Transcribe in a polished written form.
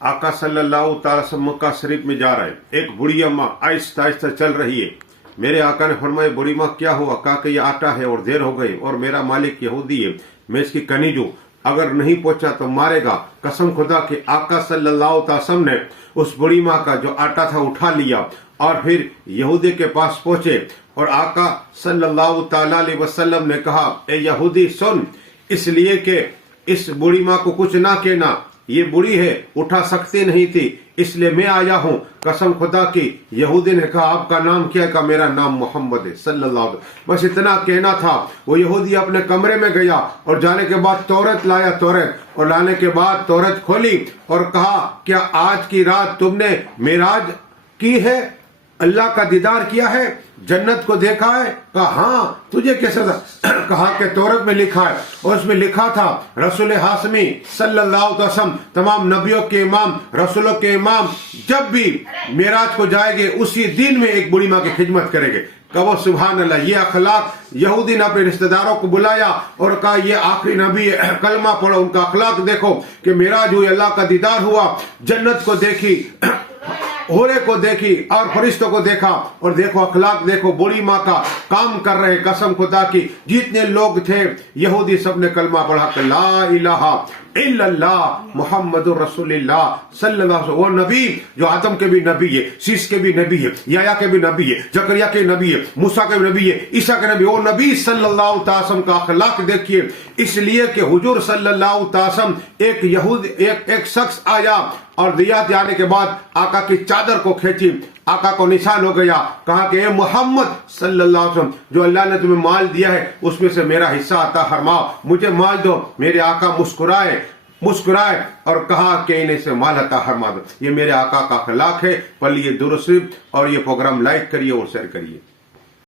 आका सल्लल्लाहु अलैहि वसल्लम मक्का शरीफ में जा रहे हैं। एक बुढ़ी अम्मा आहिस्ता आहिस्ता चल रही है। मेरे आका ने फरमाया, बुढ़ी माँ क्या हुआ? कहा कि ये आटा है और देर हो गई और मेरा मालिक यहूदी है, मैं इसकी कनीज हूँ, अगर नहीं पहुंचा तो मारेगा। कसम खुदा के आका सल्लल्लाहु अलैहि वसल्लम ने उस बुढ़ी माँ का जो आटा था उठा लिया और फिर यहूदी के पास पहुंचे और आका सल्लल्लाहु अलैहि वसल्लम ने कहा, ए यहूदी सुन, इसलिए कि इस बुढ़ी माँ को कुछ ना कहना, ये बुढ़ी है, उठा सकती नहीं थी, इसलिए मैं आया हूँ। कसम खुदा की। यहूदी ने कहा, आपका नाम क्या है? कहा, मेरा नाम मोहम्मद है सल्लल्लाहु अलैहि वसल्लम। बस इतना कहना था। वो यहूदी अपने कमरे में गया और जाने के बाद तौरत लाया, तौरत, और लाने के बाद तौरत खोली और कहा, क्या आज की रात तुमने मेराज की है, अल्लाह का दीदार किया है, जन्नत को देखा है? कहा, हाँ। तुझे कैसे? कहा कि तौरत में लिखा है, और उसमें लिखा था रसूल हाशमी सल्लल्लाहु अलैहि वसल्लम तमाम नबियों के इमाम, रसूलों के इमाम, जब भी मेराज को जाएंगे उसी दिन में एक बुढ़ी माँ की खिदमत करेंगे। कहो सुभान अल्लाह। ये अखलाक, यहूदी ने अपने रिश्तेदारों को बुलाया और कहा, ये आखिरी नबी है, कलमा पढ़ो। उनका अखलाक देखो कि मेराज हुई, अल्लाह का दीदार हुआ, जन्नत को देखी, होरे को देखी और फरिश्तों को देखा, और देखो अखलाक देखो, बुढ़ी माँ का काम कर रहे। कसम खुदा की, जितने लोग थे यहूदी सबने कलमा पढ़ा कि ला इलाहा इल्लल्लाह मुहम्मदुर रसूलुल्लाह सल्लल्लाहु अलैहि वसल्लम। वो नबी जो आदम के भी नबी है, शीश के भी नबी है, याया के भी नबी है, जकरिया के नबी है, मूसा के नबी है, ईसा के नबी, वो नबी सल्लल्लाहु अलैहि वसल्लम का अखलाक देखिए। इसलिए कि हुजूर सल्लल्लाहु अलैहि वसल्लम, एक यहूदी एक शख्स आया और दिया जाने के बाद आका की चादर को खींची, आका को निशान हो गया। कहा कि मोहम्मद सल्लल्लाहु अलैहि वसल्लम, जो अल्लाह ने तुम्हें माल दिया है उसमें से मेरा हिस्सा आता फरमाओ, मुझे माल दो। मेरे आका मुस्कुराए और कहा कि इन्हें से माल अता फरमा दो। ये मेरे आका का अखलाक है। पढ़िए दुरूद शरीफ और ये प्रोग्राम लाइक करिए और शेयर करिए।